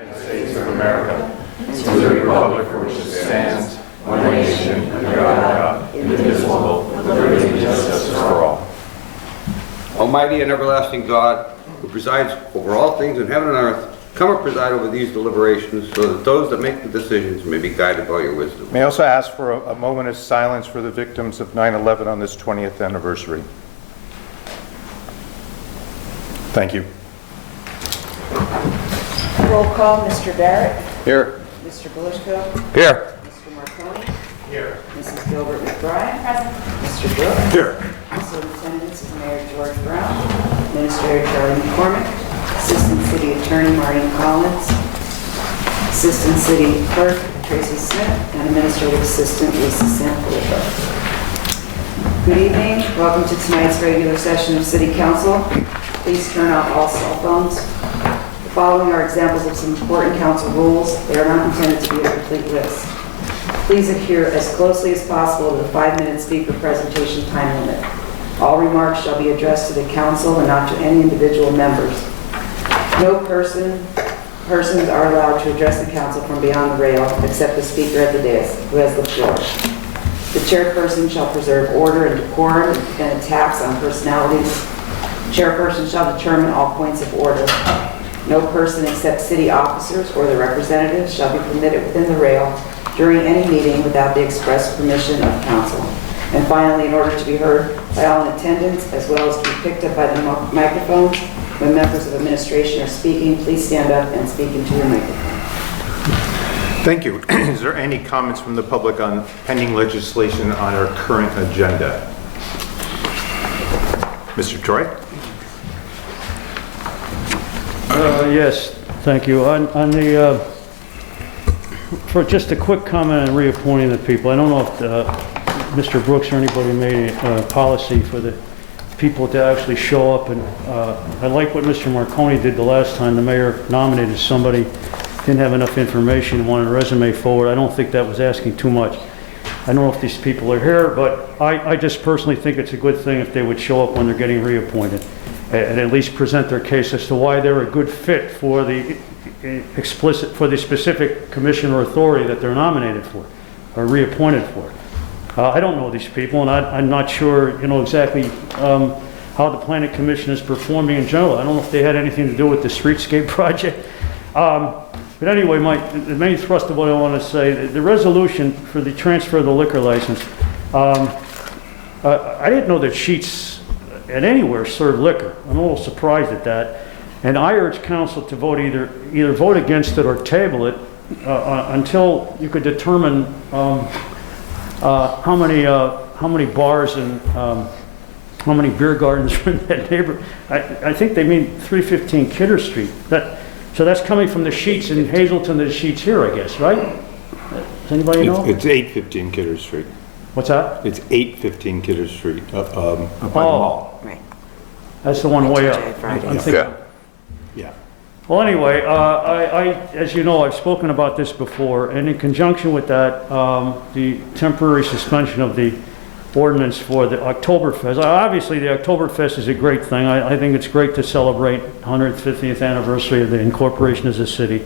United States of America, to the republic for which it stands, one nation, under God, indivisible, with liberty and justice for all. Almighty and everlasting God, who presides over all things in heaven and earth, come and preside over these deliberations so that those that make the decisions may be guided by your wisdom. May I also ask for a moment of silence for the victims of 9/11 on this 20th anniversary. Thank you. Roll call, Mr. Barrett. Here. Mr. Belishko. Here. Mr. Marconi. Here. Mrs. Gilbert McBride. Present. Mr. Brooks. Here. Also in attendance is Mayor George Brown, Administrator Charlie McCormick, Assistant City Attorney Maureen Collins, Assistant City Clerk Tracy Smith, and Administrative Assistant Lisa Sanfilippo. Good evening. Welcome to tonight's regular session of City Council. Please turn off all cell phones. The following are examples of some important council rules. They are not intended to be a complete list. Please adhere as closely as possible to the 5-minute speaker presentation time limit. All remarks shall be addressed to the council and not to any individual members. No persons are allowed to address the council from beyond the rail except the speaker at the dais, who has the floor. The chairperson shall preserve order and decorum and prevent attacks on personalities. Chairperson shall determine all points of order. No person except city officers or their representatives shall be permitted within the rail during any meeting without the express permission of council. And finally, in order to be heard by all in attendance, as well as to be picked up by the microphones, when members of administration are speaking, please stand up and speak into your microphone. Thank you. Is there any comments from the public on pending legislation on our current agenda? Mr. Troy? Yes, thank you. On the, for just a quick comment on reappointing the people, I don't know if Mr. Brooks or anybody made a policy for the people to actually show up, and I like what Mr. Marconi did the last time. The mayor nominated somebody, didn't have enough information, wanted a resume forward. I don't think that was asking too much. I don't know if these people are here, but I just personally think it's a good thing if they would show up when they're getting reappointed and at least present their case as to why they're a good fit for the specific commission or authority that they're nominated for or reappointed for. I don't know these people, and I'm not sure, exactly how the planning commission is performing in general. I don't know if they had anything to do with the streetscape project. But anyway, the main thrust of what I want to say, the resolution for the transfer of the liquor license, I didn't know that Sheetz at anywhere served liquor. I'm a little surprised at that. And I urge council to vote either vote against it or table it until you could determine how many bars and how many beer gardens are in that neighborhood. I think they mean 315 Kidder Street. So that's coming from the Sheets in Hazleton to the Sheets here, I guess, right? Does anybody know? It's 815 Kidder Street. What's that? It's 815 Kidder Street up by the mall. Right. That's the one way up. I'm thinking. Yeah. Well, anyway, as you know, I've spoken about this before, and in conjunction with that, the temporary suspension of the ordinance for the Oktoberfest. Obviously, the Oktoberfest is a great thing. I think it's great to celebrate 150th anniversary of the incorporation as a city.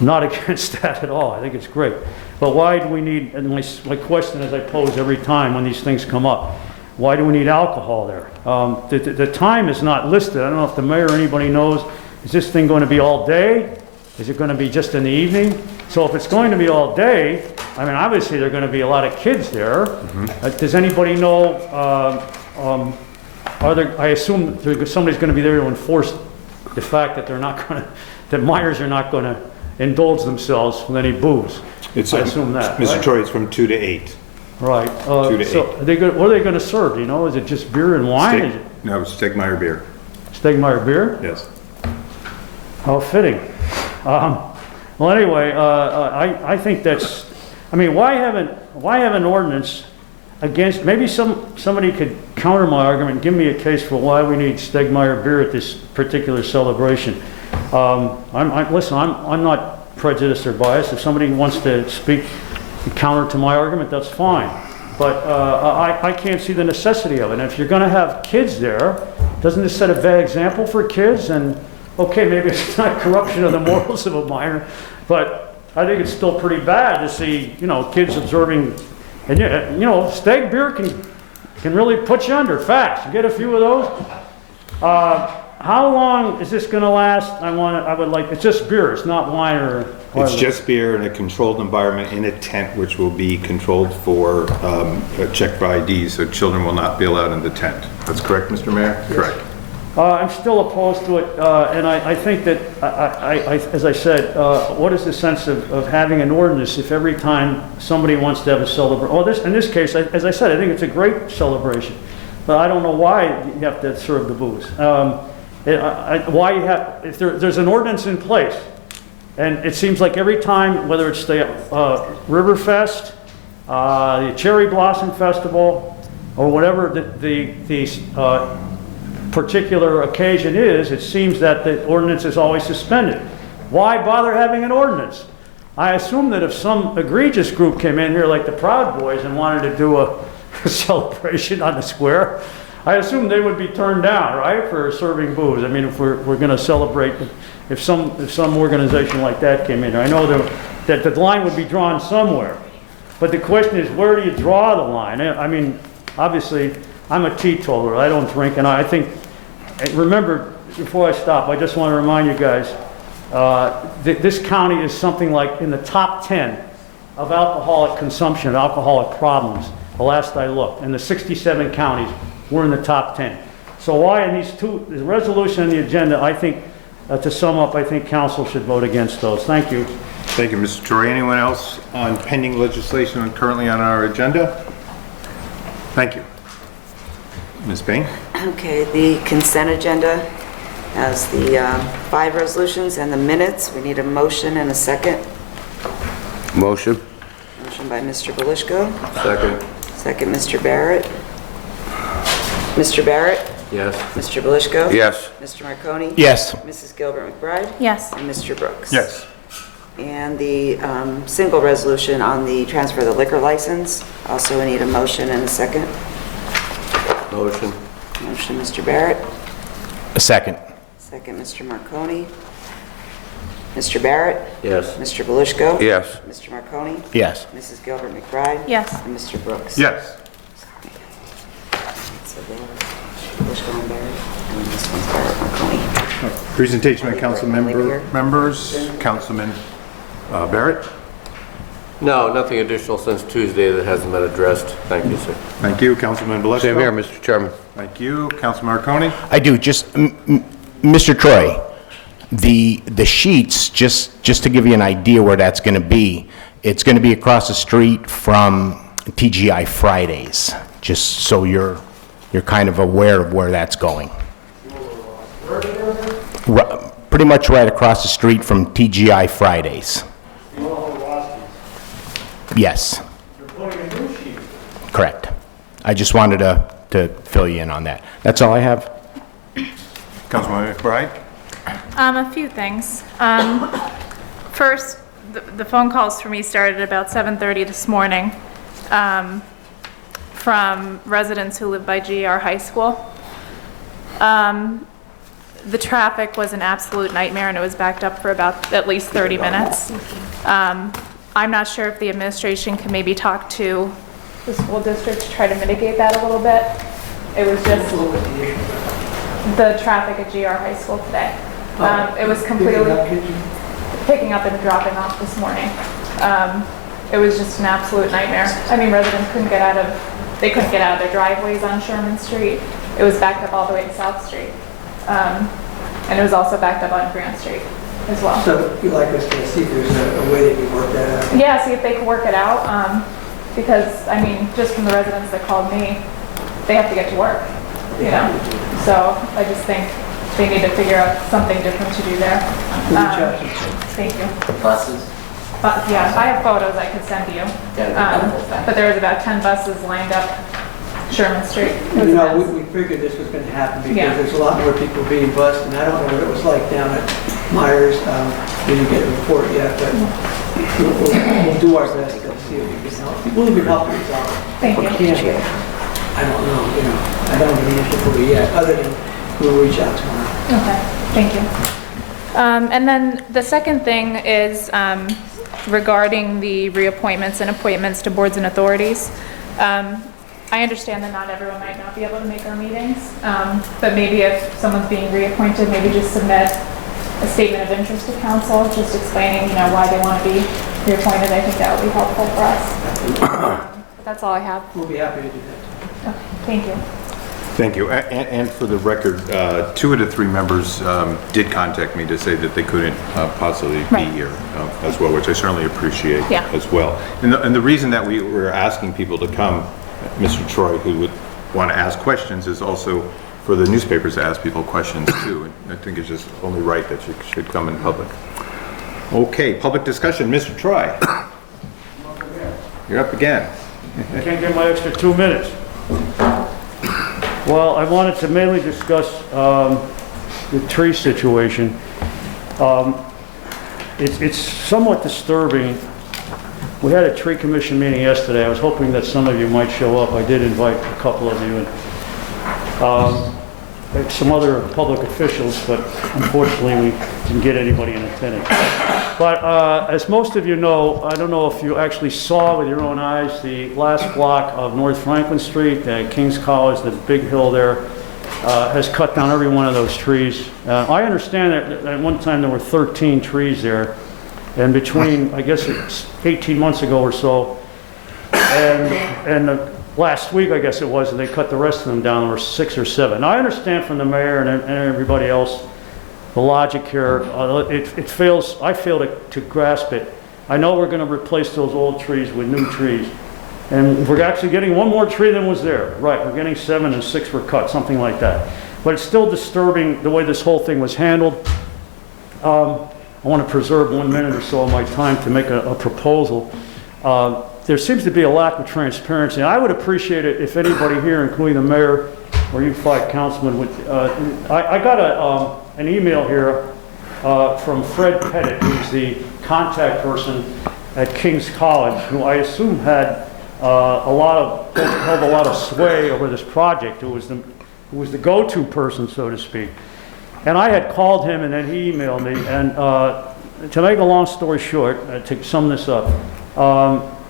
I'm not against that at all. I think it's great. But why do we need, and my question as I pose every time when these things come up, why do we need alcohol there? The time is not listed. I don't know if the mayor or anybody knows. Is this thing going to be all day? Is it going to be just in the evening? So if it's going to be all day, I mean, obviously there are going to be a lot of kids there. Does anybody know, I assume somebody's going to be there to enforce the fact that that minors are not going to indulge themselves with any booze. I assume that, Mr. right? Troy, it's from 2 to 8. Right. 2 to 8. What are they going to serve? Do you know? Is it just beer and wine? No, Stegmeyer beer. Stegmeyer beer? Yes. How fitting. Well, anyway, I think that's. I mean, why have an ordinance against? Maybe somebody could counter my argument and give me a case for why we need Stegmeyer beer at this particular celebration. Listen, I'm not prejudiced or biased. If somebody wants to speak counter to my argument, that's fine. But I can't see the necessity of it. And if you're going to have kids there, doesn't this set a bad example for kids? And okay, maybe it's not corruption of the morals of a minor, but I think it's still pretty bad to see, kids observing, and stag beer can really put you under fast. You get a few of those. How long is this gonna last? It's just beer, it's not wine or... It's just beer in a controlled environment in a tent, which will be controlled for checked by IDs, so children will not be allowed in the tent. That's correct, Mr. Mayor? Yes. Correct. I'm still opposed to it, and I think that, as I said, what is the sense of having an ordinance if every time somebody wants to have a celebration? Well, in this case, as I said, I think it's a great celebration, but I don't know why you have to serve the booze. Why you have, if there's an ordinance in place, and it seems like every time, whether it's the Riverfest, the Cherry Blossom Festival, or whatever the particular occasion is, it seems that the ordinance is always suspended. Why bother having an ordinance? I assume that if some egregious group came in here like the Proud Boys and wanted to do a celebration on the square, I assume they would be turned down, right, for serving booze. I mean, if we're going to celebrate, if some organization like that came in, I know that the line would be drawn somewhere. But the question is, where do you draw the line? I mean, obviously, I'm a teetotaler. I don't drink, and I think, remember, before I stop, I just want to remind you guys, this county is something like in the top 10 of alcoholic consumption, of alcoholic problems, the last I looked. In the 67 counties, we're in the top 10. So why in the resolution and the agenda, I think, to sum up, I think council should vote against those. Thank you. Thank you, Mr. Troy. Anyone else on pending legislation currently on our agenda? Thank you. Ms. Bain? Okay, the consent agenda has the 5 resolutions and the minutes. We need a motion and a second. Motion? Motion by Mr. Belishko. Second. Second, Mr. Barrett. Mr. Barrett? Yes. Mr. Belishko? Yes. Mr. Marconi? Yes. Mrs. Gilbert McBride? Yes. And Mr. Brooks? Yes. And the single resolution on the transfer of the liquor license. Also, we need a motion and a second. Motion. Motion, Mr. Barrett. A second. Second, Mr. Marconi. Mr. Barrett? Yes. Mr. Belishko? Yes. Mr. Marconi? Yes. Mrs. Gilbert McBride? Yes. And Mr. Brooks? Yes. So there, Belishko and Barrett, and this one's Barrett Marconi. Presentation by council members. Councilman Barrett? No, nothing additional since Tuesday that hasn't been addressed. Thank you, sir. Thank you. Councilman Belishko? Same here, Mr. Chairman. Thank you. Councilman Marconi? I do. Just, Mr. Troy, the sheets, just to give you an idea where that's going to be, it's going to be across the street from TGI Fridays, just so you're kind of aware of where that's going. Pretty much right across the street from TGI Fridays. Yes. You're putting a new sheet. Correct. I just wanted to fill you in on that. That's all I have. Councilman McBride? A few things. First, the phone calls for me started at about 7:30 this morning from residents who live by GR High School. The traffic was an absolute nightmare and it was backed up for about at least 30 minutes. I'm not sure if the administration can maybe talk to the school district to try to mitigate that a little bit. It was just the traffic at GR High School today. It was completely picking up and dropping off this morning. It was just an absolute nightmare. I mean, residents couldn't get out of their driveways on Sherman Street. It was backed up all the way to South Street. And it was also backed up on Grant Street as well. So you'd like us to see if there's a way they can work that out? Yeah, see if they can work it out. Because, I mean, just from the residents that called me, they have to get to work, you know? So I just think they need to figure out something different to do there. Thank you. Buses. But yeah, I have photos I could send you. But there was about 10 buses lined up Sherman Street. It was You a know, mess. we figured this was going to happen because Yeah. there's a lot more people being bused, and I don't know what it was like down at Myers. We didn't get a report yet, but we'll do our best to see if we can help. We'll even help you resolve it. Thank you. Can't, I don't know, I don't have an answer for you yet, other than we'll reach out tomorrow. Okay, thank you. And then the second thing is regarding the reappointments and appointments to boards and authorities. I understand that not everyone might not be able to make our meetings, but maybe if someone's being reappointed, maybe just submit a statement of interest to council, just explaining, why they want to be reappointed. I think that would be helpful for us. But that's all I have. We'll be happy to do that. Okay, thank you. Thank you. And for the record, 2 of the 3 members did contact me to say that they couldn't possibly be Right. here as well, which I certainly appreciate Yeah. as well. And the reason that we were asking people to come, Mr. Troy, who would want to ask questions, is also for the newspapers to ask people questions too. And I think it's just only right that you should come in public. Okay, public discussion. Mr. Troy. You're up again. I can't get my extra 2 minutes. Well, I wanted to mainly discuss the tree situation. It's somewhat disturbing. We had a tree commission meeting yesterday. I was hoping that some of you might show up. I did invite a couple of you and some other public officials, but unfortunately we didn't get anybody in attendance. But as most of you know, I don't know if you actually saw with your own eyes the last block of North Franklin Street, King's College, the big hill there, has cut down every one of those trees. I understand that at one time there were 13 trees there, and between, I guess it's 18 months ago or so, and last week, I guess it was, and they cut the rest of them down, there were 6 or 7. Now, I understand from the mayor and everybody else, the logic here, it fails, I fail to grasp it. I know we're gonna replace those old trees with new trees, and we're actually getting 1 more tree than was there. Right, we're getting 7 and 6 were cut, something like that. But it's still disturbing the way this whole thing was handled. I want to preserve 1 minute or so of my time to make a proposal. There seems to be a lack of transparency. I would appreciate it if anybody here, including the mayor or you 5 councilmen, would. I got an email here from Fred Pettit, who's the contact person at King's College, who I assume had held a lot of sway over this project. Who was the go-to person, so to speak. And I had called him, and then he emailed me. And to make a long story short, to sum this up,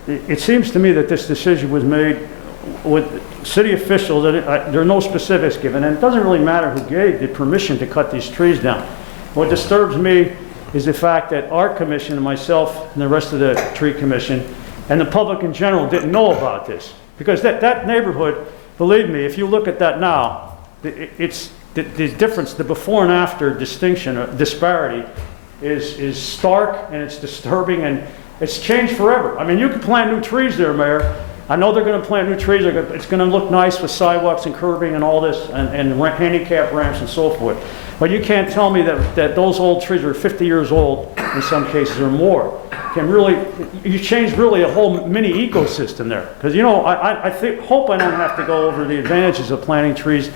it seems to me that this decision was made with city officials. There are no specifics given, and it doesn't really matter who gave the permission to cut these trees down. What disturbs me is the fact that our commission, and myself, and the rest of the tree commission, and the public in general didn't know about this. Because that neighborhood, believe me, if you look at that now, it's the difference, the before and after distinction, or disparity, is stark, and it's disturbing, and it's changed forever. I mean, you can plant new trees there, Mayor. I know they're going to plant new trees. It's going to look nice with sidewalks and curbing and all this, and handicap ramps and so forth. But you can't tell me that those old trees are 50 years old, in some cases, or more. You change really a whole mini ecosystem there. Because, I hope I don't have to go over the advantages of planting trees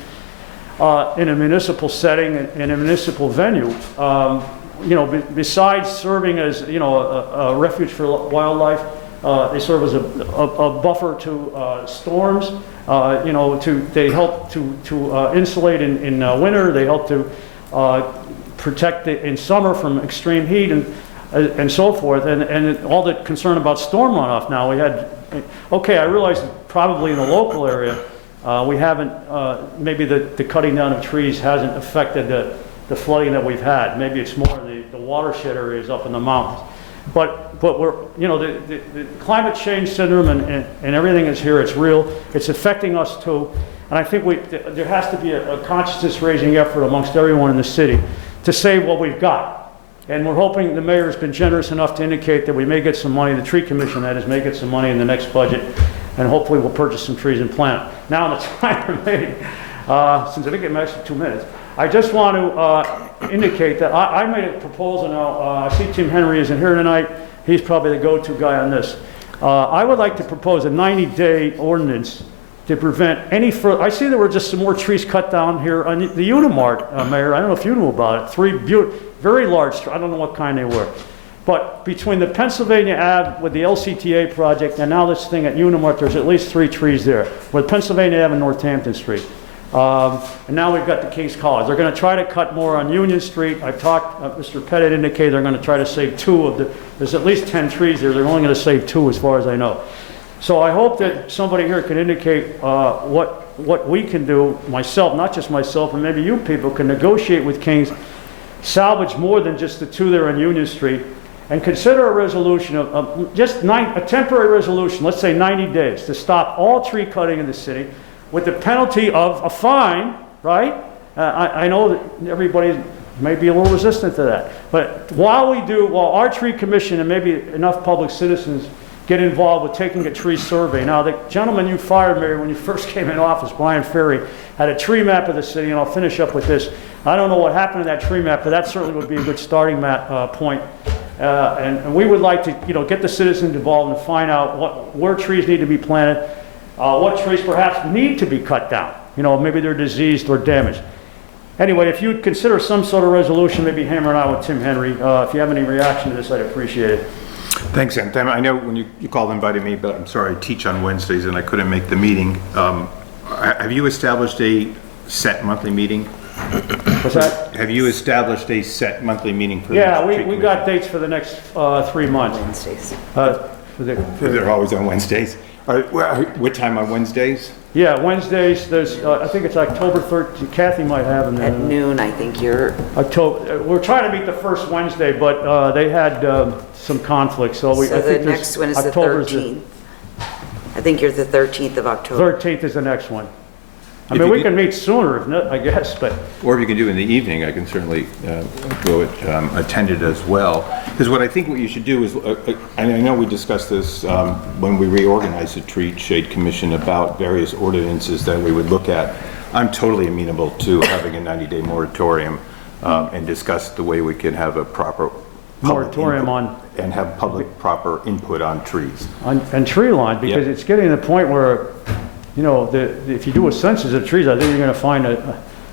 in a municipal setting, in a municipal venue. Besides serving as, a refuge for wildlife, they serve as a buffer to storms. They help to insulate in winter. They help to protect in summer from extreme heat and so forth. And all the concern about storm runoff now. I realize that probably in the local area, we haven't, maybe the cutting down of trees hasn't affected the flooding that we've had. Maybe it's more the watershed areas up in the mountains. But we're, the climate change syndrome and everything is here. It's real. It's affecting us too. And I think there has to be a consciousness raising effort amongst everyone in the city to save what we've got. And we're hoping the mayor has been generous enough to indicate that we may get some money, the tree commission that is, may get some money in the next budget, and hopefully we'll purchase some trees and plant them. Now in the time remaining, since I didn't get my extra 2 minutes, I just want to indicate that I made a proposal now. I see Tim Henry isn't here tonight. He's probably the go-to guy on this. I would like to propose a 90-day ordinance to prevent any further. I see there were just some more trees cut down here on the Unimart, Mayor. I don't know if you knew about it. 3 very large, I don't know what kind they were. But between the Pennsylvania Ave with the LCTA project and now this thing at Unimart, there's at least 3 trees there. With Pennsylvania Ave and Northampton Street. And now we've got the King's College. They're going to try to cut more on Union Street. I've talked, Mr. Pettit indicated they're going to try to save 2 of the, there's at least 10 trees there. They're only going to save 2 as far as I know. So I hope that somebody here can indicate what we can do, myself, not just myself, and maybe you people can negotiate with King's, salvage more than just the 2 there on Union Street, and consider a resolution of a temporary resolution, let's say 90 days, to stop all tree cutting in the city with the penalty of a fine, right? I know that everybody may be a little resistant to that, but while our tree commission and maybe enough public citizens get involved with taking a tree survey. Now, the gentleman you fired, Mayor, when you first came in office, Brian Ferry, had a tree map of the city, and I'll finish up with this. I don't know what happened to that tree map, but that certainly would be a good starting point. And we would like to, get the citizens involved and find out where trees need to be planted, what trees perhaps need to be cut down. Maybe they're diseased or damaged. Anyway, if you'd consider some sort of resolution, maybe hammer it out with Tim Henry. If you have any reaction to this, I'd appreciate it. Thanks, Sam. I know when you called and invited me, but I'm sorry, I teach on Wednesdays and I couldn't make the meeting. Have you established a set monthly meeting? What's that? Have you established a set monthly meeting for the Yeah, tree we commission? got dates for the next 3 months. Wednesdays. They're always on Wednesdays. What time on Wednesdays? Yeah, Wednesdays, there's, I think it's October 13th, Kathy might have them. At noon, I think you're, October, we're trying to meet the first Wednesday, but they had some conflicts, so I so the think next one is the October's 13th. I think you're the 13th of October. 13th is the next one. I If mean, you we could- can meet sooner, if not, I guess, but, Or if you can do in the evening, I can certainly go attend it as well. Because what you should do is, and I know we discussed this when we reorganized the Tree Shade Commission about various ordinances that we would look at. I'm totally amenable to having a 90-day moratorium and discuss the way we can have a proper public Moratorium input on- and have public proper input on trees. and tree line, because Yep. it's getting to the point where, if you do a census of trees, I think you're gonna find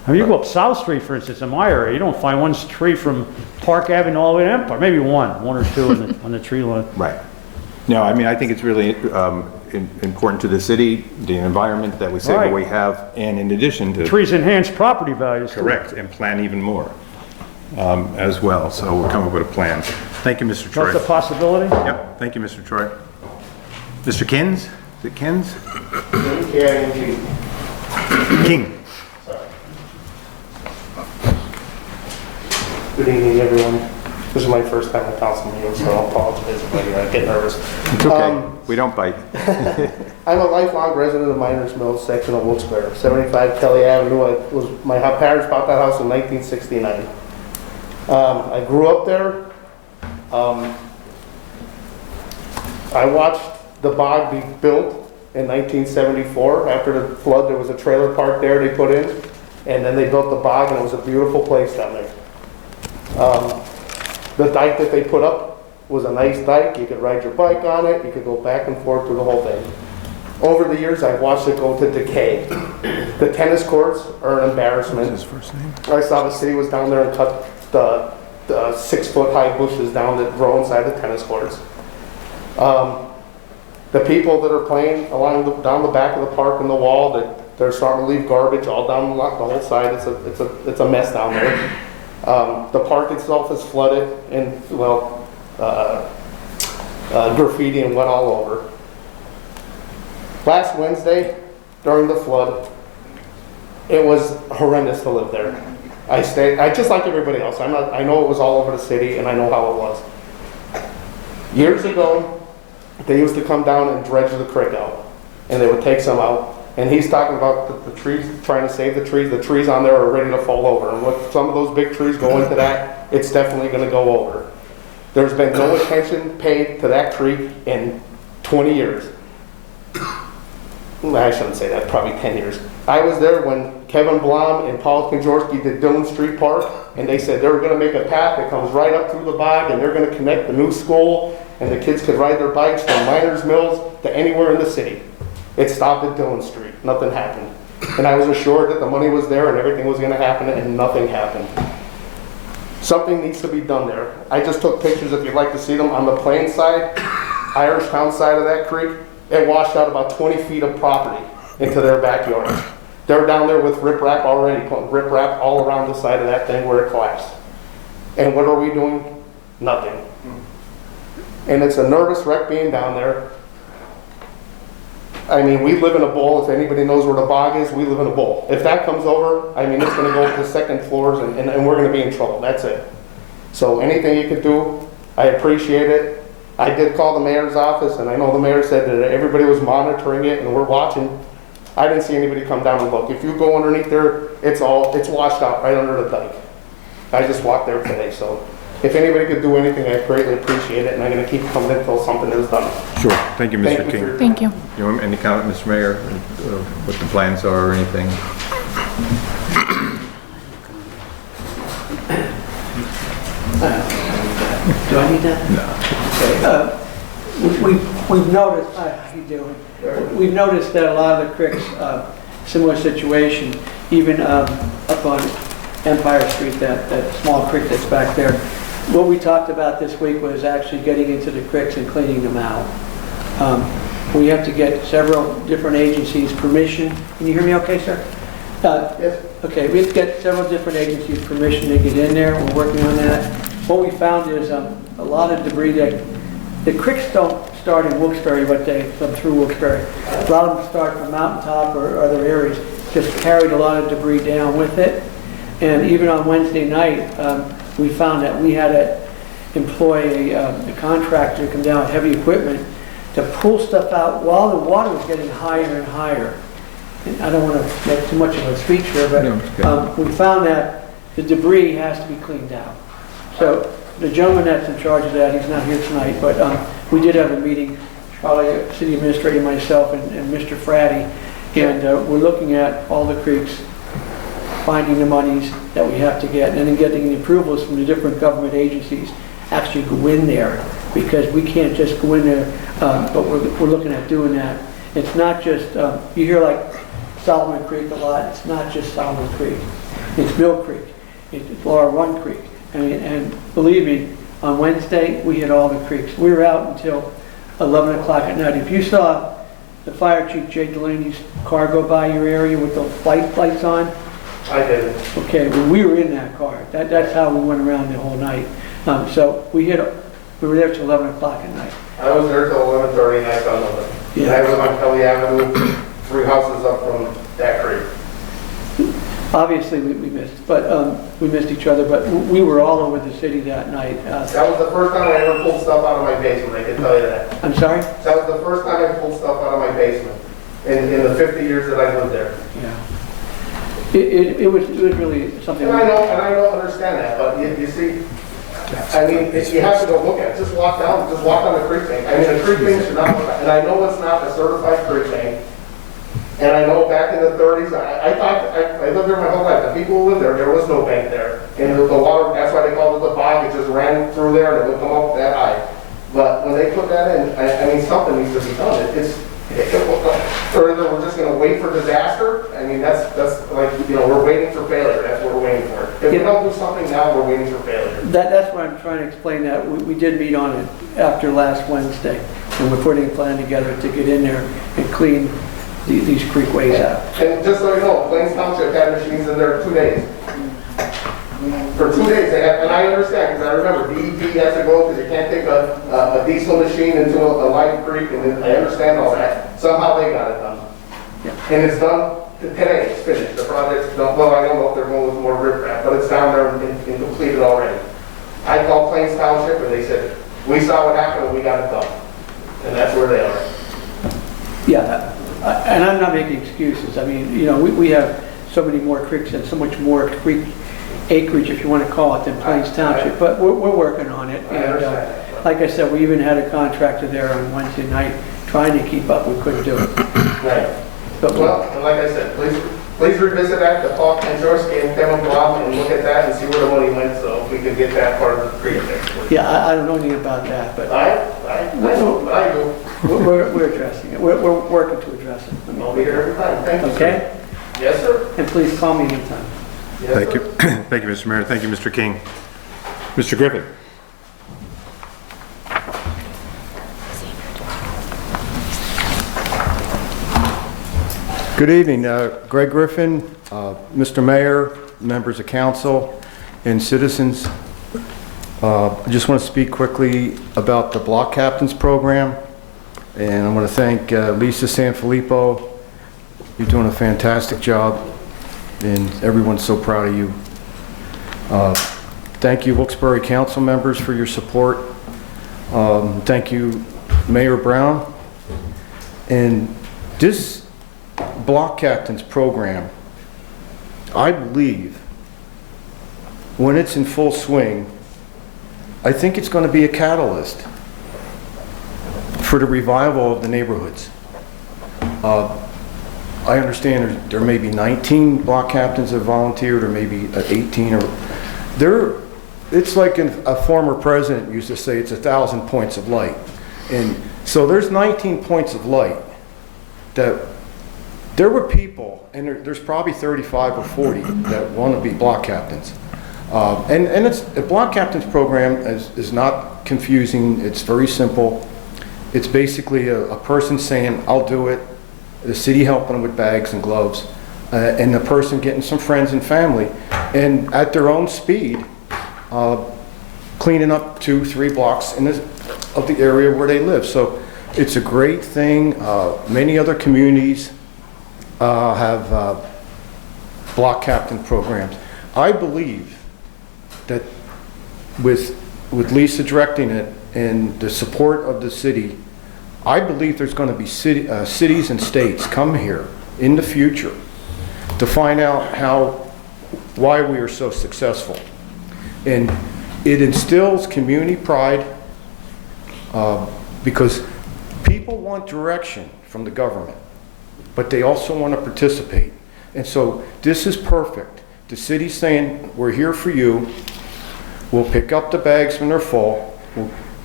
you go up South Street, for instance, in my area, you don't find one tree from Park Avenue all the way to Empire, maybe one or two on the tree line. Right. No, I think it's really important to the city, the environment that we say Right. what we have, and in addition to... Trees enhance property values. too. Correct, and plan even more as well. So we'll come up with a plan. Thank you, Mr. Troy. That's a possibility? Yep, thank you, Mr. Troy. Mr. Kins? Is it Kins? King. Good evening, everyone. This is my first time at council meeting, so I'll apologize if I get nervous. It's okay. We don't bite. I'm a lifelong resident of Miners Mills, section of Wilkes-Barre, 75 Kelly Avenue. My parents bought that house in 1969. I grew up there. I watched the bog be built in 1974. After the flood, there was a trailer park there they put in, and then they built the bog, and it was a beautiful place down there. The dike that they put up was a nice dike. You could ride your bike on it. You could go back and forth through the whole thing. Over the years, I've watched it go to decay. The tennis courts are an embarrassment. His first name? I saw the city was down there and cut the 6-foot-high bushes down that grow inside the tennis courts. The people that are playing down the back of the park and the wall, that they're starting to leave garbage all down the whole side. It's a mess down there. The park itself is flooded and, graffiti and wet all over. Last Wednesday, during the flood, it was horrendous to live there. I just like everybody else. I know it was all over the city, and I know how it was. Years ago, they used to come down and dredge the creek out, and they would take some out. And he's talking about the trees, trying to save the trees. The trees on there are ready to fall over. And with some of those big trees go into that, it's definitely going to go over. There's been no attention paid to that creek in 20 years. I shouldn't say that, probably 10 years. I was there when Kevin Blom and Paul Konjorski did Dillon Street Park, and they said they were going to make a path that comes right up through the bog, and they're going to connect the new school, and the kids could ride their bikes from Miners Mills to anywhere in the city. It stopped at Dillon Street. Nothing happened. And I was assured that the money was there and everything was going to happen, and nothing happened. Something needs to be done there. I just took pictures, if you'd like to see them, on the plain side, Irishtown side of that creek. It washed out about 20 feet of property into their backyard. They're down there with riprap already, putting riprap all around the side of that thing where it collapsed. And what are we doing? Nothing. And it's a nervous wreck being down there. I mean, we live in a bowl. If anybody knows where the bog is, we live in a bowl. If that comes over, I mean, it's going to go to the second floors and we're going to be in trouble. That's it. So anything you could do, I appreciate it. I did call the mayor's office, and I know the mayor said that everybody was monitoring it and we're watching. I didn't see anybody come down and look. If you go underneath there, it's washed out right under the dike. I just walked there today, so if anybody could do anything, I greatly appreciate it, and I'm going to keep coming until something is done. Sure. Thank you, Mr. King. Thank you. You want any comment, Mr. Mayor, what the plans are or anything? Do I need that? No. Okay. We've noticed, how you doing? We've noticed that a lot of the creeks, similar situation, even up on Empire Street, that small creek that's back there. What we talked about this week was actually getting into the creeks and cleaning them out. We have to get several different agencies' permission. Can you hear me okay, sir? Yes. Okay, we have to get several different agencies' permission to get in there. We're working on that. What we found is a lot of debris that, the creeks don't start in Wilkes-Barre, but they come through Wilkes-Barre. A lot of them start from Mountaintop or other areas, just carried a lot of debris down with it. And even on Wednesday night, we found that we had to employ a contractor to come down with heavy equipment to pull stuff out while the water was getting higher and higher. And I don't want to make too much of a speech here, but we found that the debris has to be cleaned out. So the gentleman that's in charge of that, he's not here tonight, but we did have a meeting, Charlie, city administrator, myself, and Mr. Fratty, and we're looking at all the creeks, finding the monies that we have to get, and then getting the approvals from the different government agencies actually go in there, because we can't just go in there, but we're looking at doing that. It's not just, you hear like Solomon Creek a lot, it's not just Solomon Creek. It's Mill Creek, it's Laura Run Creek, and believe me, on Wednesday, we hit all the creeks. We were out until 11 o'clock at night. If you saw the Fire Chief Jay Delaney's car go by your area with the lights on, I did. okay, when we were in that car, that's how we went around the whole night. So we were there till 11 o'clock at night. I was there till 11:30 and I found nothing. Yeah. I was on Kelly Avenue, 3 houses up from that creek. Obviously, we missed, but we missed each other, but we were all over the city that night. That was the first time I ever pulled stuff out of my basement, I can tell you that. I'm sorry? That was the first time I pulled stuff out of my basement in the 50 years that I lived there. Yeah. It was really something. And I don't understand that, but you see, I mean, you have to go look at it. Just walk down the creek bank. I mean, a creek bank should not, and I know it's not a certified creek bank. And I know back in the 30s, I lived there my whole life. The people who lived there was no bank there. And the water, that's why they called it the bog. It just ran through there and it would come up that high. But when they put that in, I mean, something needs to be done. Or either we're just going to wait for disaster. I mean, that's like, you know, we're waiting for failure. That's what we're waiting for. If we don't do something now, we're waiting for failure. That's what I'm trying to explain, that we did meet on it after last Wednesday. And we're putting a plan together to get in there and clean these creekways out. And just so you know, Plains Township had machines in there 2 days. For 2 days, they had, and I understand, because I remember DEP has to go, because you can't take a diesel machine into a live creek, and I understand all that. Somehow they got it done. Yeah. And it's done today, it's finished. The project's done, well, I don't know if they're going with more riprap, but it's down there and completed already. I called Plains Township, and they said, we saw what happened, and we got it done. And that's where they are. Yeah. And I'm not making excuses. I mean, you know, we have so many more creeks and so much more creek acreage, if you want to call it, than Plains Township. But we're working on it. And like I said, we even had a contractor there on Wednesday night trying to keep up. We couldn't do it. Right. But well, and like I said, please revisit that, the Paul and George and Kevin Blum, and look at that and see where the money went, so we can get that part of the creek fixed. Yeah, I don't know anything about that, but I do. We're addressing it. We're working to address it. I'll be here every time. Thank you. Okay? Yes, sir. And please call me anytime. Yes, Thank sir. you. Thank you, Mr. Mayor. Thank you, Mr. King. Mr. Griffin. Good evening, Greg Griffin, Mr. Mayor, members of council, and citizens. I just want to speak quickly about the Block Captains Program, and I want to thank Lisa Sanfilippo. You're doing a fantastic job, and everyone's so proud of you. Thank you, Wilkes-Barre Council members, for your support. Thank you, Mayor Brown. And this Block Captains Program, I believe, when it's in full swing, I think it's going to be a catalyst for the revival of the neighborhoods. I understand there may be 19 block captains that volunteered, or maybe 18, or it's like a former president used to say, it's 1,000 points of light. And so there's 19 points of light that there were people, and there's probably 35 or 40 that want to be block captains. And it's, a block captains program is not confusing. It's very simple. It's basically a person saying, I'll do it, the city helping them with bags and gloves, and the person getting some friends and family, and at their own speed, cleaning up 2-3 blocks of the area where they live. So it's a great thing. Many other communities have block captain programs. I believe that with Lisa directing it and the support of the city, I believe there's going to be cities and states come here in the future to find out why we are so successful. And it instills community pride because people want direction from the government, but they also want to participate. And so this is perfect. The city's saying, we're here for you. We'll pick up the bags when they're full.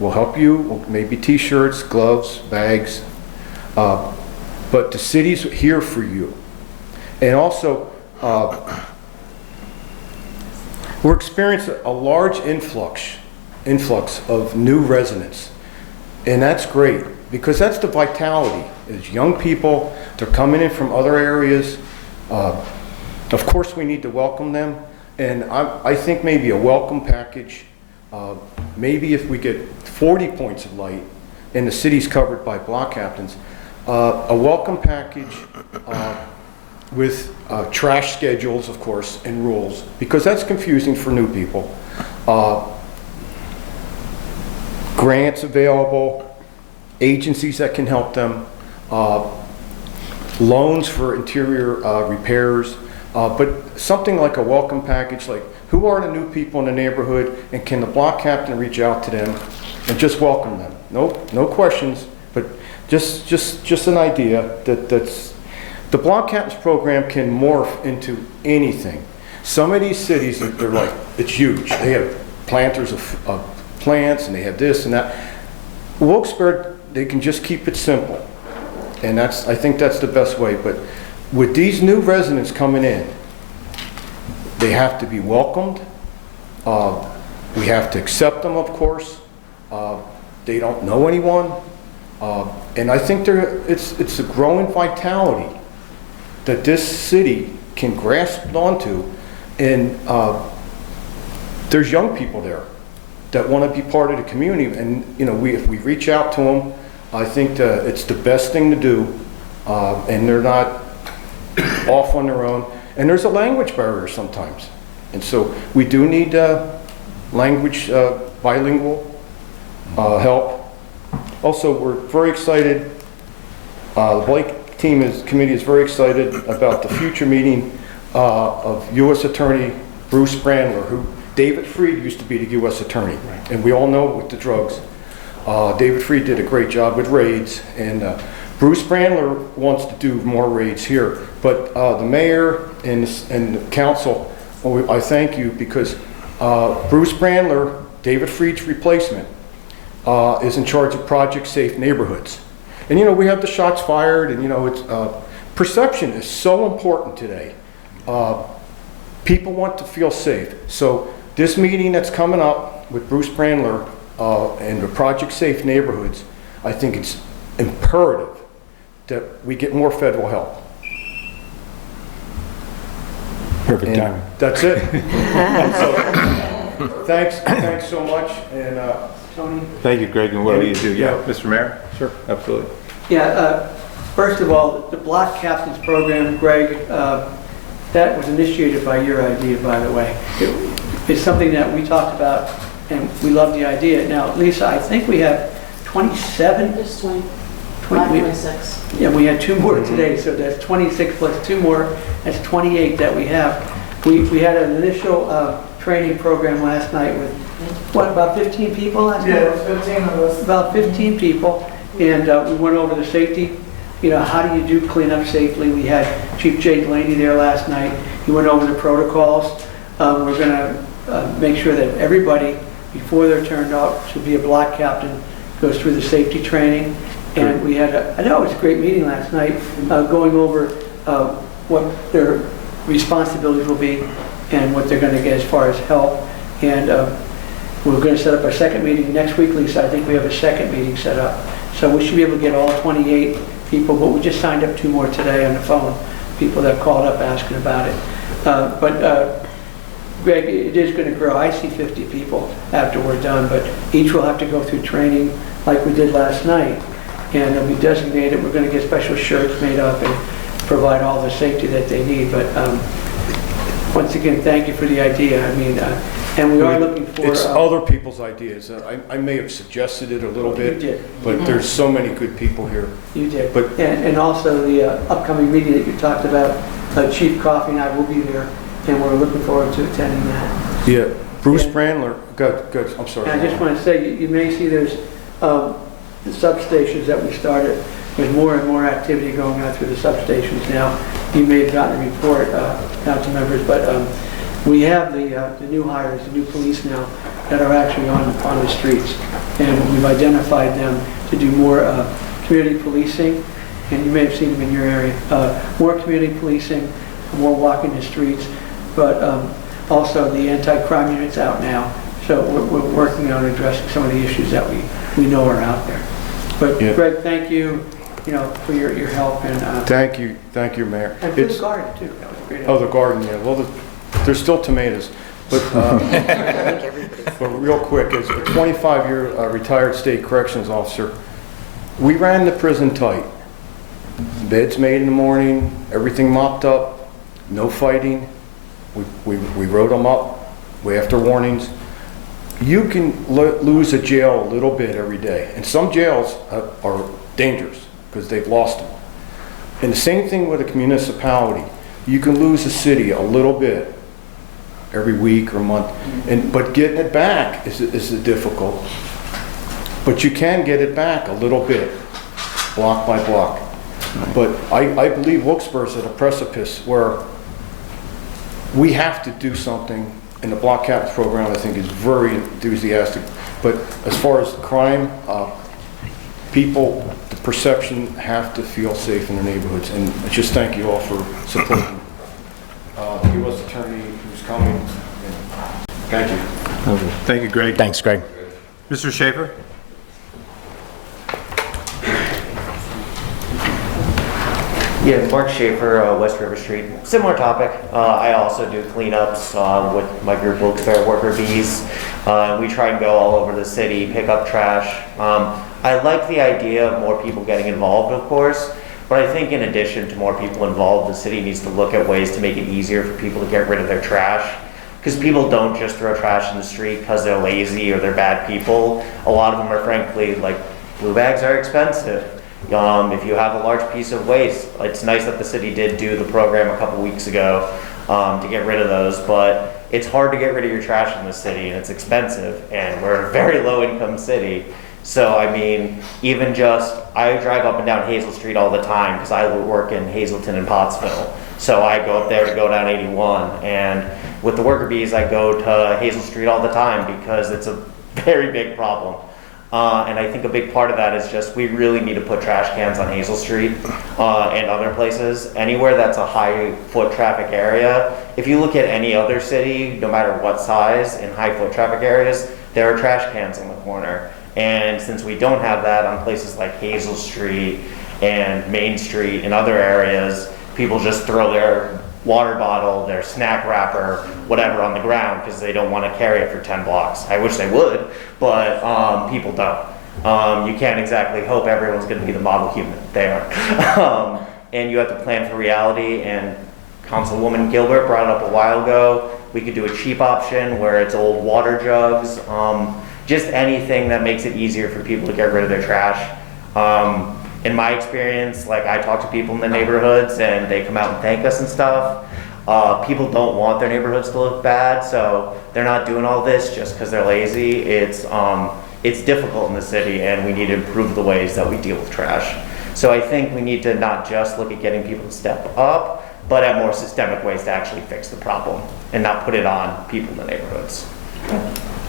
We'll help you, maybe t-shirts, gloves, bags. But the city's here for you. And also, we're experiencing a large influx of new residents. And that's great, because that's the vitality. It's young people, they're coming in from other areas. Of course, we need to welcome them. And I think maybe a welcome package, maybe if we get 40 points of light and the city's covered by block captains, a welcome package with trash schedules, of course, and rules, because that's confusing for new people. Grants available, agencies that can help them, loans for interior repairs, but something like a welcome package, like who are the new people in the neighborhood, and can the block captain reach out to them and just welcome them? No questions, but just an idea that's the block captains program can morph into anything. Some of these cities, they're like, it's huge. They have planters of plants, and they have this and that. Wilkes-Barre, they can just keep it simple, and I think that's the best way. But with these new residents coming in, they have to be welcomed. We have to accept them, of course. They don't know anyone, and I think it's a growing vitality that this city can grasp onto, and there's young people there that want to be part of the community, and if we reach out to them, I think it's the best thing to do, and they're not off on their own. And there's a language barrier sometimes, and so we do need language bilingual help. Also, we're very excited. The Blake committee is very excited about the future meeting of U.S. Attorney Bruce Brandler, who David Freed used to be the U.S. Attorney, and we all know with the drugs. David Freed did a great job with raids, and Bruce Brandler wants to do more raids here. But the mayor and the council, I thank you, because Bruce Brandler, David Freed's replacement, is in charge of Project Safe Neighborhoods. And we have the shots fired, and it's perception is so important today. People want to feel safe. So this meeting that's coming up with Bruce Brandler and the Project Safe Neighborhoods, I think it's imperative that we get more federal help. Perfect And timing. that's it. So, thanks so much, and, Tony? Thank you, Greg, and what do you do? Yeah, Yeah. Mr. Mayor? Sure. Absolutely. Yeah, first of all, the block captains program, Greg, that was initiated by your idea, by the way. It's something that we talked about, and we love the idea. Now, Lisa, I think we have 27? There's 20, 26. 26. Yeah, we had 2 more today, so that's 26 plus 2 more, that's 28 that we have. We had an initial training program last night with, what, about 15 people last night? Yeah, it was 15 of us. About 15 people, and we went over the safety, how do you do cleanup safely? We had Chief Jay Delaney there last night. He went over the protocols. We're going to make sure that everybody, before they're turned out to be a block captain, goes through the safety training. And we had, I know it was a great meeting last night, going over what their responsibilities will be and what they're going to get as far as help. And we're going to set up our second meeting next week, Lisa. I think we have a second meeting set up. So we should be able to get all 28 people, but we just signed up 2 more today on the phone, people that called up asking about it. But Greg, it is going to grow. I see 50 people after we're done, but each will have to go through training like we did last night. And they'll be designated. We're going to get special shirts made up and provide all the safety that they need. But once again, thank you for the idea. I mean, and we are looking for... it's other people's ideas. I may have suggested it a little bit. You did. But there's so many good people here. You did. But- And also the upcoming meeting that you talked about, Chief Coffey and I will be there, and we're looking forward to attending that. Yeah, Bruce Yeah. Brandler, good, I'm sorry. And I just want to say, you may see there's the substations that we started. There's more and more activity going on through the substations now. You may have gotten a report, council members, but we have the new hires, the new police now that are actually on the streets. And we've identified them to do more community policing, and you may have seen them in your area. More community policing, more walking the streets, but also the anti-crime unit's out now. So we're working on addressing some of the issues that we know are out there. But Yeah. Greg, thank you, for your help and Thank you, Mayor. and for the It's- garden too. That was a great. Oh, the garden, yeah, well, there's still tomatoes. But, but real quick, as a 25-year retired state corrections officer, we ran the prison tight. Beds made in the morning, everything mopped up, no fighting. We wrote them up, we after warnings. You can lose a jail a little bit every day, and some jails are dangerous because they've lost them. And the same thing with a municipality. You can lose a city a little bit every week or month, but getting it back is difficult. But you can get it back a little bit, block by block. But I believe Wilkes-Barre is at a precipice where we have to do something, and the block captains program I think is very enthusiastic. But as far as crime, people, the perception have to feel safe in their neighborhoods, and I just thank you all for supporting the U.S. Attorney who's coming. Thank you. Thank you, Greg. Thanks, Greg. Mr. Schaefer? Yeah, Mark Schaefer, West River Street. Similar topic. I also do cleanups with my group, Wilkes-Barre Worker Bees. We try and go all over the city, pick up trash. I like the idea of more people getting involved, of course, but I think in addition to more people involved, the city needs to look at ways to make it easier for people to get rid of their trash. Because people don't just throw trash in the street because they're lazy or they're bad people. A lot of them are frankly, like, blue bags are expensive. If you have a large piece of waste, it's nice that the city did do the program a couple weeks ago to get rid of those, but it's hard to get rid of your trash in the city and it's expensive, and we're a very low income city. So I mean, even just, I drive up and down Hazel Street all the time because I work in Hazleton and Pottsville. So I go up there to go down 81, and with the worker bees I go to Hazel Street all the time because it's a very big problem. And I think a big part of that is just we really need to put trash cans on Hazel Street and other places. Anywhere that's a high foot traffic area, if you look at any other city, no matter what size, in high foot traffic areas, there are trash cans on the corner. And since we don't have that on places like Hazel Street and Main Street and other areas, people just throw their water bottle, their snack wrapper, whatever on the ground because they don't want to carry it for 10 blocks. I wish they would, but people don't. You can't exactly hope everyone's going to be the model human. They aren't. And you have to plan for reality, and Councilwoman Gilbert brought it up a while ago. We could do a cheap option where it's old water jugs, just anything that makes it easier for people to get rid of their trash. In my experience, like I talk to people in the neighborhoods and they come out and thank us and stuff. People don't want their neighborhoods to look bad, so they're not doing all this just because they're lazy. It's difficult in the city, and we need to improve the ways that we deal with trash. So I think we need to not just look at getting people to step up, but at more systemic ways to actually fix the problem and not put it on people in the neighborhoods.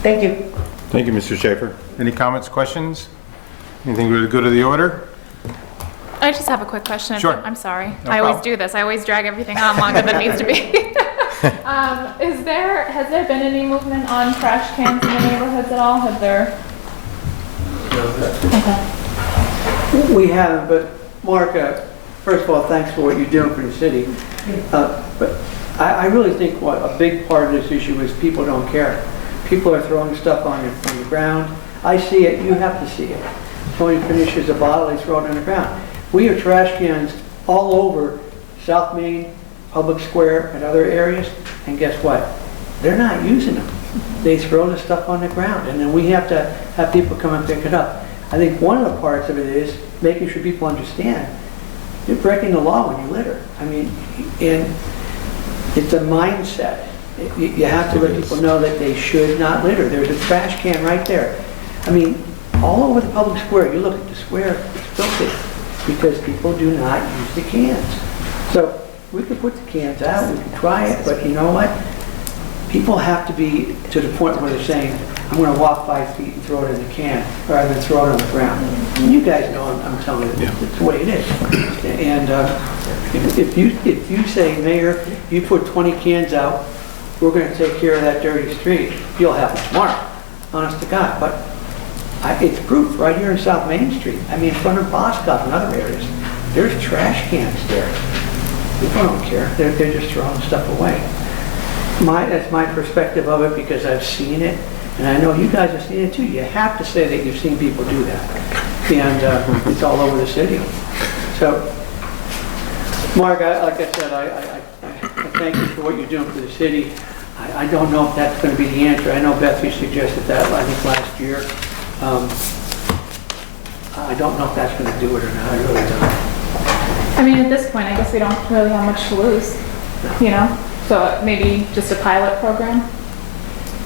Thank you. Thank you, Mr. Schaefer. Any comments, questions? Anything to go to the order? I just have a quick question. Sure. I'm sorry. No I always problem. do this. I always drag everything on longer than it needs to be. Has there been any movement on trash cans in the neighborhoods at all? Have there? Okay. We haven't, but Mark, first of all, thanks for what you're doing for the city. But I really think what a big part of this issue is people don't care. People are throwing stuff on the ground. I see it, you have to see it. Tony finishes a bottle, they throw it on the ground. We have trash cans all over South Main, Public Square, and other areas, and guess what? They're not using them. They throw the stuff on the ground, and then we have to have people come and pick it up. I think one of the parts of it is making sure people understand you're breaking the law when you litter. I mean, and it's a mindset. You have to let people know that they should not litter. There's a trash can right there. I mean, all over the public square, you look at the square, it's filthy because people do not use the cans. So we could put the cans out, we can try it, but you know what? People have to be to the point where they're saying, I'm going to walk 5 feet and throw it in the can rather than throw it on the ground. And you guys know I'm telling you, it's the way it is. And if you say, Mayor, you put 20 cans out, we're going to take care of that dirty street, you'll have it tomorrow, honest to God. But it's proof right here in South Main Street. I mean, in front of Boscov and other areas, there's trash cans there. People don't care. They're just throwing stuff away. That's my perspective of it because I've seen it, and I know you guys have seen it too. You have to say that you've seen people do that, and it's all over the city. So, Mark, like I said, I thank you for what you're doing for the city. I don't know if that's going to be the answer. I know Beth, you suggested that, I think, last year. I don't know if that's going to do it or not. I really don't. I mean, at this point, I guess we don't really have much to lose, you know? So maybe just a pilot program?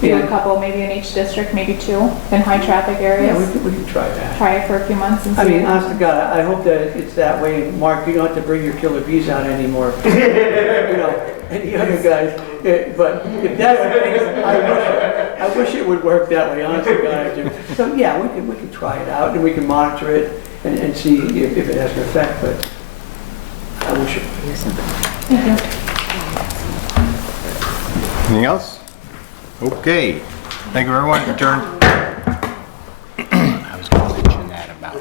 Do a couple, maybe in each district, maybe 2 in high traffic areas? Yeah, we can try that. Try it for a few months and see. I mean, what honest to God, I hope that it's that way. Mark, you don't have to bring your killer bees out anymore. You know, and the other guys. But if that's the case, I wish it would work that way, honest to God, I do. So yeah, we can try it out and we can monitor it and see if it has an effect, but I wish it would. Thank you. Anything else? Okay. Thank you, everyone. Adjourned. I was going to mention that about.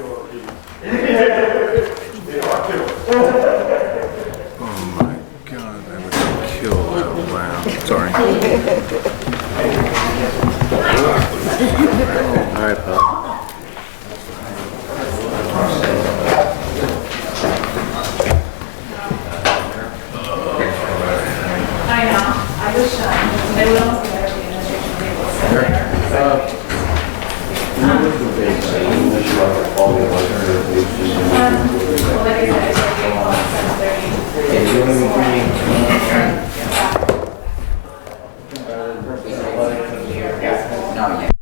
Oh my God, I would kill that. Wow. Sorry. All right, pal. I know. I wish they would almost be better if the administration was able to sit there. Well, like I said, it's like 7:30. No, yeah.